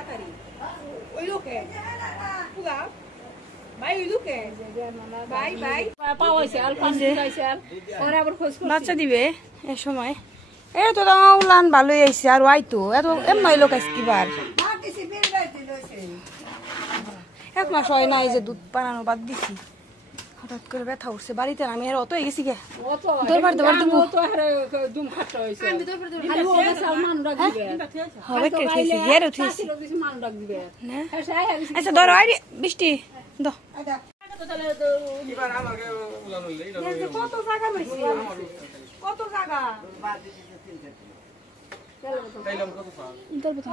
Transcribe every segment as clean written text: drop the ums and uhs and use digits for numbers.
তাড়াতাড়ি ওই লোকে পুরা ভাই ওই লোকে ভাই ভাই পাওয়াইছে আর পাঁচে খাইছে আর পরে আবার খোঁজ বাচ্চা দিবে এ সময় এ তো উলান ভালোই আইছে আর আইতো এত এমন লোক আইছে কিবার 1 মাস হয় না এই যে দুধ বানানো বাদ দিছি হঠাৎ করে ব্যথা উঠছে বাড়িতে আমি আর অত গেছি গে দরবার দিব তো আরে দুম খাট্টা হইছে আমি দরবার খালি ওটা সালমান রাখ দিবে হবে কে খাইছি হের উঠিছি মান রাখ দিবে আচ্ছা ধরো আইরি বৃষ্টি দাও এবার আমাকে উলান হইলে কত জায়গা লইছি কত জায়গা তাইলাম কত স্যার দরবার তো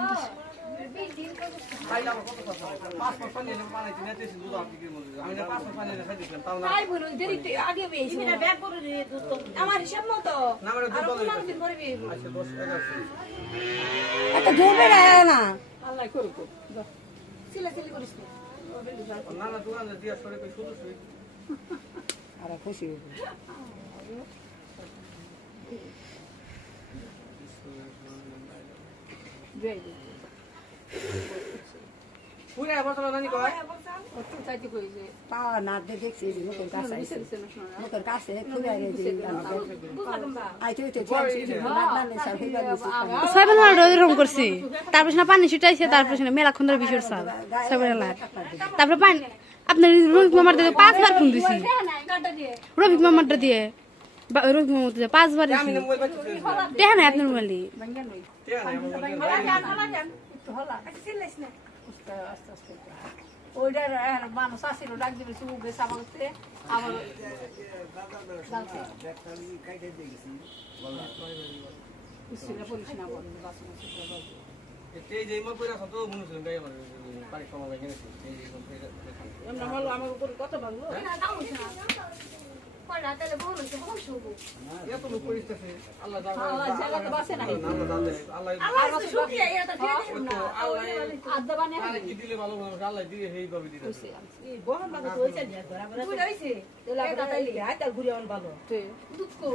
তাইলাম কত স্যার 5 পাঁচ পানি পানি নেতেছি দুধ আপনি কি বলেন আমি না 5 পানি খাই দিলাম তাও না তাই বলো দেরি আগে বেশি না ব্যাগ করে দিয়ে দুধ তো আমার হিসাব মতো না আমার দুধ বলে দিন করবি আচ্ছা 10 11 এত ধরবে না আল্লাহ করুক সিলা সিলি করিস না না দোকানে দিয়া সরে কই শুধু শুই আর খুশি জয় পুরা বছর নানি কয় কত চাইতে কইছে পাওয়া না দেখছি মুখের কাছে মুখের কাছে খুলে ছয়বেলা এরকম করছি তারপর না পানি ছিটাইছে তারপর মেলাক্ষণ ধরে বিষর চাল ছয়বেলা তারপরে পানি আপনার রফিক মামার দিয়ে 5 বার ফোন দিছি রফিক মামারটা দিয়ে রফিক মামার দিয়ে 5 বার দিছি দেখা নাই আপনার মোবাইলে আস্তে আস্তে ওইটার মানুষ আসছিল ডাক দিবে চুকে সাবা করতে আবার এই যে ইমল কইরা তো মনুছিলাম গায় আমার পারি সময় লাগে গেছে এই যে আমরা মালো আমার উপর কত ভাঙলো পড়া তাহলে বলুন তো বসো এত লোক কইতেছে আল্লাহ আল্লাহ জায়গা তো বাসে না আল্লাহ জানে আল্লাহ আল্লাহ শুকিয়ে এটা ঠিক আল্লাহ আদা বানিয়ে আরে কি দিলে ভালো হবে আল্লাহ দিয়ে এই ভাবে দিতে এই বহন বাগা তো হইছে না বরাবর বুঝা হইছে তেলা কাটাই লিগে আইতা ঘুরে অন ভালো দুধ কো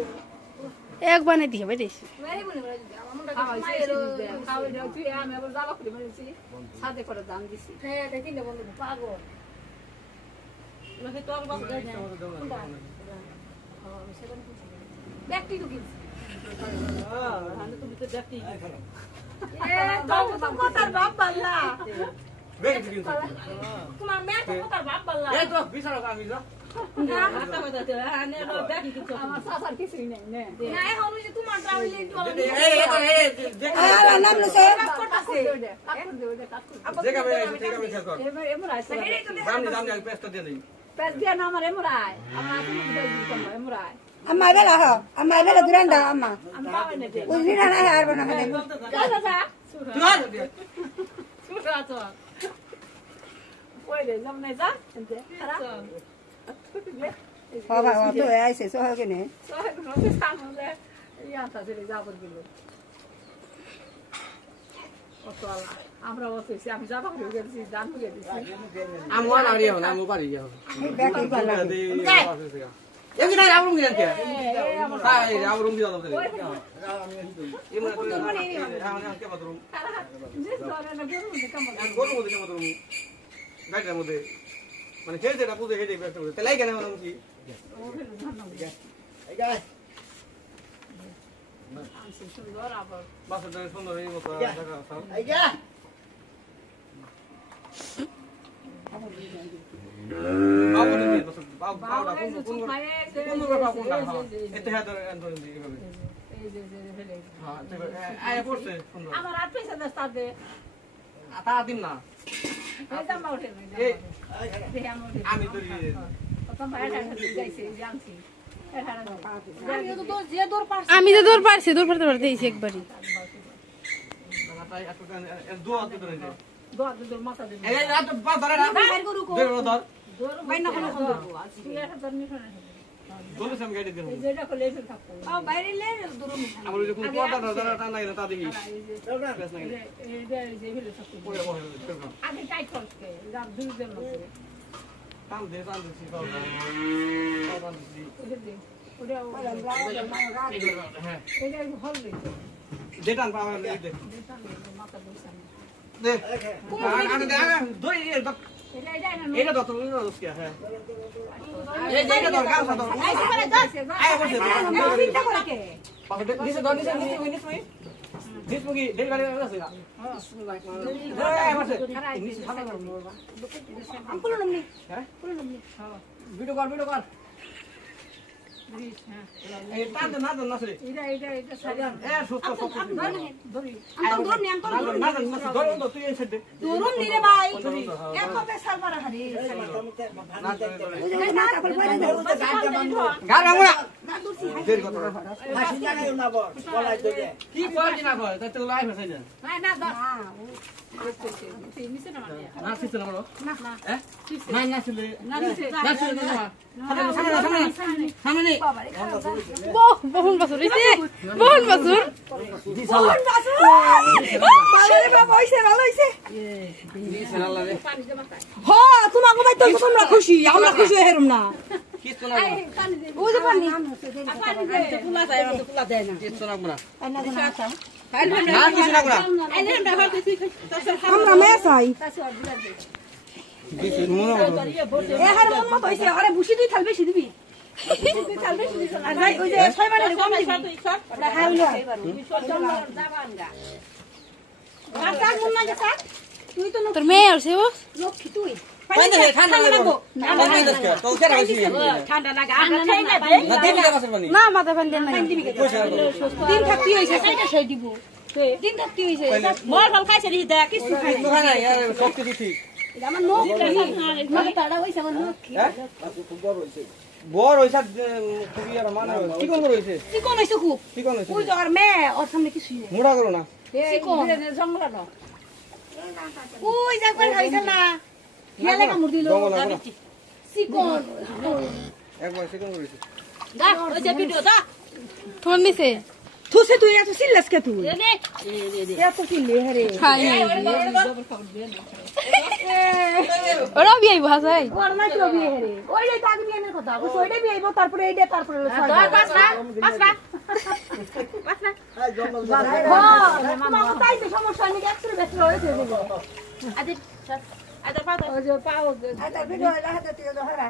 এক বানাই দিয়ে বেরিয়েছি মেরে বলে আমার মনটা খাওয়াই দাও তুই আমি আবার যাবা করে মেরেছি সাথে করে দাম দিছি হ্যাঁ দেখি না বন্ধু পাগল লোকে তোর বাস দেয় না ব্যক্তি তো কিনছি আমি তো ভিতরে দেখতেই এ তো কথার বাপ বাল্লা বেগ দিন তোমার মেয়ে তো কথার বাপ বাল্লা এই তো বিছানা আমি যা হাতা কথা তো আনে দেখি কিছু আমার সাসার কিছুই নেই নে না এখন ওই যে তোমার ট্রাভেল একটু এই নাম লইছে করতেছে দেখা বে দেখা বে কর এমন আইছে দাম আমি পেস্টটা দিয়ে দেই পেট দিয়া না আমার এমরাই আমার আপনি দিতাম এমরাই amma bela duranda amma আমি পাবে না দে uzina na harba na hade যা যা তুই সুরা তো ওই রে জামনে যা এতে খারাপ baba to ai se so ha ke ne সহায় নতে সামনে ইয়াতা দিলে যাবর গেল কত আল্লাহ আমরা বসেছি আমি যাবা করে গেছি দান করে দিছি আমি ওয়ান আরি হন আমি পারি যাও baki bala এই না আমরুম গিয়ে কে হাই আমরুম দিয়ে দাও ইমরা তো আমি কে বাথরুম যে ধরে না গরু মধ্যে কামড় গরুর মধ্যে কেমন বাথরুম গাইটার মধ্যে মানে খেয়ে যেটা পুজো খেয়ে ব্যস্ত করে তাই কেন আমি কি এই গাই আমি সুন্দর আবার বাসটা সুন্দর এই মতো দেখা স্যার ai ga বাবু দিদি বাবু বাবুটা কোন ব্যাপার কোনটা এতে হাত ধরে দিই এভাবে এই যে ফেলে হ্যাঁ আয়া পড়ছে সুন্দর আমার হাত পয়সা দস্তা দে তা দিন না এই দাম উঠে এই দেখ আমি তো কত মায়ের যাইছে জানছি আমি তো দৌড় পারছি দৌড় পারতে পারতে এইছি একবারই তাই এত দোয়া দিতে রে দোয়া দোর মাথা দে এই রাত বা ধরে না বাইর করু কো ধরে ধর দোর বাইনা কোন কোন তুই এটা তোর মিশন দোলে সামনে গাড়ি দেন এই যেটা কো লেভেল থাকো ও বাইরে লে দূর আমার ওই কোন কোটা ধরা টা নাই না তা দেখি বেশ নাই এই যে লেভেল থাকো ওই বহে আগে টাইট করতে রাত দুই দিন লাগে কাম দে কাম দিছি কাম দিছি ওটা হ্যাঁ এটা হল রে যেটা পাওয়া দেখ মাথা বসানো দে আগে দে দই এটা দত তুমি দত কি হ্যাঁ এই জায়গা দর গাছ দর আই বসে চিন্তা করে কে পাকে নিচে দর নিচে দিস মুগি দেই গাড়ি আছে না আই বসে নিচে সাদা কর আমপুলো নমনি হ্যাঁ পুলো নমনি ভিডিও কর এই টান না সরে এটা সাজান এ সুস্থ ধরি আঙ্কল ধরনি আঙ্কল না ধর তুই এই সাইড ধরুন নিরে ভাই এত পেশাল মারা হারি না তারপর পরে গার ভাঙা না দূরছি দেরি কত Boleh কি কর না কর তাই তো লাইভ আছে না না নিচে না মানে না সিস্টেম না না না না ছিলে না নিচে না ছিলে না সামনে বহুন বছর হইছে বহুন বছর বাবারে বাবা হইছে ভালো হইছে সালাল্লাহ রে হ তোমাকে ভাই তো তোমরা খুশি আমরা খুশি হেরুম না কিছু না ওই যে পানি pula saya masuk pula deh nah. কিছু না বড়া না কিছু না বড়া আমরা মেসাই কিছু মনে করো এ হার মন মত হইছে আরে বুশি তুই থাল বেশি দিবি তুই থাল বেশি দিছ আর ভাই ওই যে ছয় মানে কম দিবি ওটা খাইলো আর কাজ মন না কাজ তুই তো তোর মেয়ে আছে ও লক্ষ্মী তুই পানি দে ঠান্ডা লাগো পানি দে তো কেন হইছি ঠান্ডা লাগা আমরা ঠাই না না দিবি গাছের পানি না মাথা ফেল দেন না দিন থাকতি হইছে সেটা সেই দিব দিন থাকতি হইছে মোর ভাল খাইছে দি দা কিছু খাই তো না यार সব কিছু ঠিক আমার নখ নখ তাড়া হইছে আমার নখ বড় হইছে খুবই আর মানে কি কোন হইছে কি কোন হইছে খুব কি কোন হইছে ওই যে আর মে ওর সামনে কিছুই নেই মুড়া করো না জঙ্গল না ওই যা করে হইছে না খেলে কামড় দিল জঙ্গল না সিকন একবার সেকেন্ড হইছে দা ওই যে ভিডিও দা ফোন নিছে তুই তুই এত সিল্লাস কে তুই এত সিল্লে হরে খাই ওরা বিয়ে ভাষাই ওর না তো বিয়ে হরে ওইটাই তো আগে বিয়ের কথা ওই ওইটাই বিয়ে হইব তারপরে এইটা তারপরে পাঁচ না মামা তাই তো সমস্যা নেই একটু বেশি হয়েছে আদি আদি পাও ওই যে পাও আদি ভিডিও লাগাতে তুই ধরা